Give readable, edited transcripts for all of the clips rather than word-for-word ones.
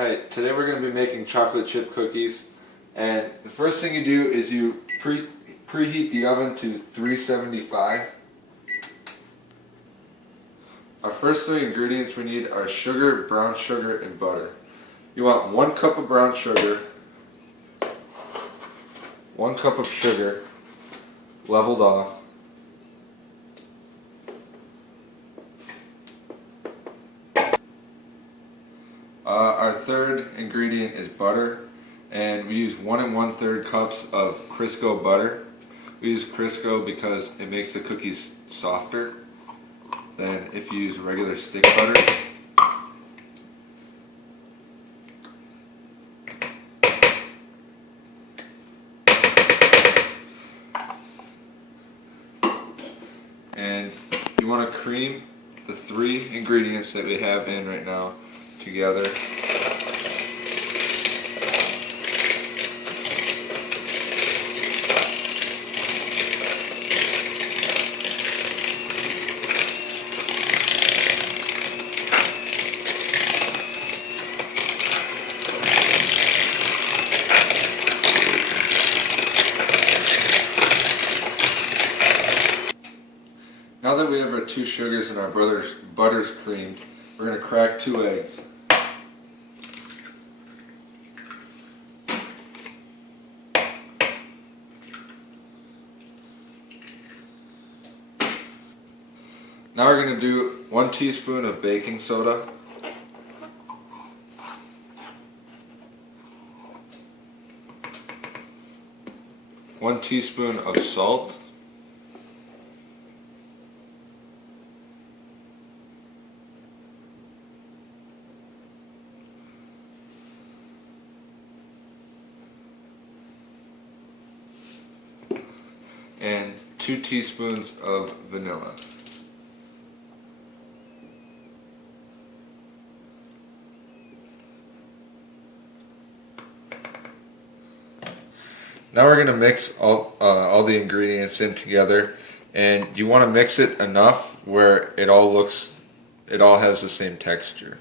Alright, today we're going to be making chocolate chip cookies, and the first thing you do is you preheat the oven to 375. Our first three ingredients we need are sugar, brown sugar, and butter. You want 1 cup of brown sugar, 1 cup of sugar, leveled off, our third ingredient is butter, and we use 1 1/3 cups of Crisco butter. We use Crisco because it makes the cookies softer than if you use regular stick butter. And you want to cream the 3 ingredients that we have in right now together. Now that we have our 2 sugars and our butter's creamed, we're going to crack 2 eggs. Now we're going to do 1 teaspoon of baking soda, 1 teaspoon of salt, and 2 teaspoons of vanilla. Now we're going to mix all the ingredients in together, and you want to mix it enough where it all has the same texture.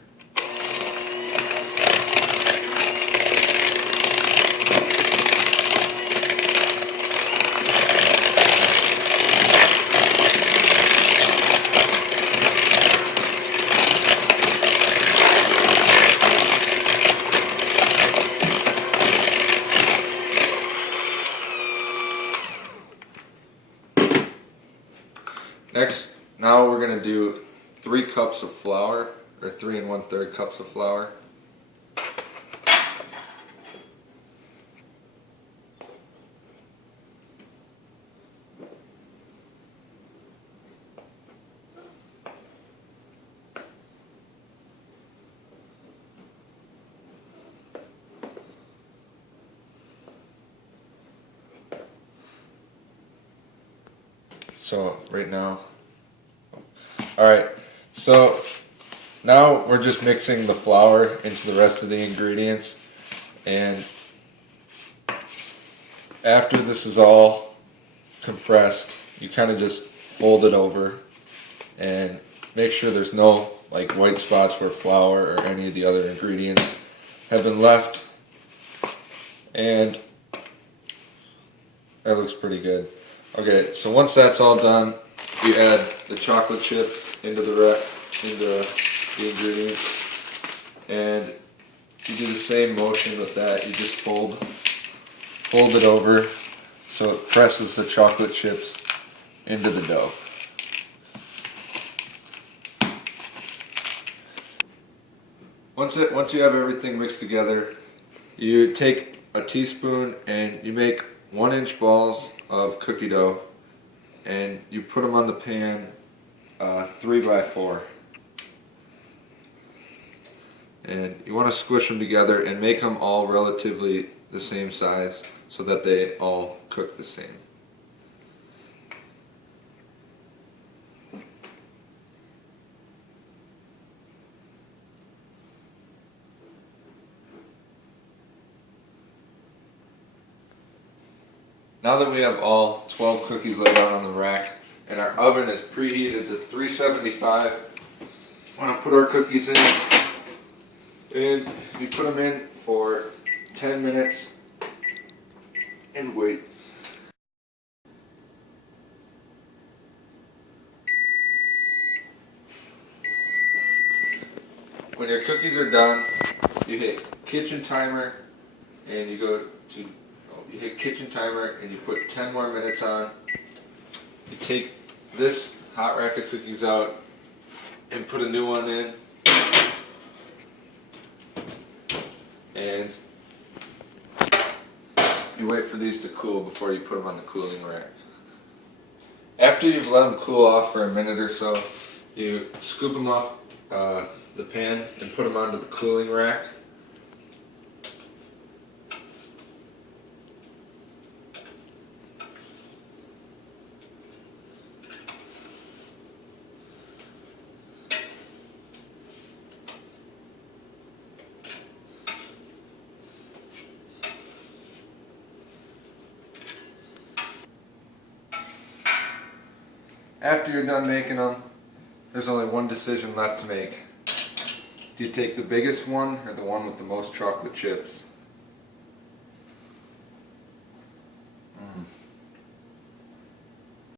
Next, now we're going to do 3 cups of flour, or 3 1/3 cups of flour. So right now, alright, so now we're just mixing the flour into the rest of the ingredients, and after this is all compressed, you kind of just fold it over and make sure there's no like white spots where flour or any of the other ingredients have been left, and that looks pretty good. Okay, so once that's all done, you add the chocolate chips into the ingredients, and you do the same motion with that. You just fold it over so it presses the chocolate chips into the dough. Once you have everything mixed together, you take a teaspoon and you make 1-inch balls of cookie dough, and you put them on the pan 3 by 4, and you want to squish them together and make them all relatively the same size so that they all cook the same. Now that we have all 12 cookies laid out on the rack and our oven is preheated to 375, we want to put our cookies in And you put them in for 10 minutes and wait. When your cookies are done, you hit kitchen timer and you go to, you hit kitchen timer and you put 10 more minutes on. You take this hot rack of cookies out and put a new one in. And you wait for these to cool before you put them on the cooling rack. After you've let them cool off for a minute or so, you scoop them off the pan and put them onto the cooling rack. After you're done making them, there's only one decision left to make. Do you take the biggest one or the one with the most chocolate chips?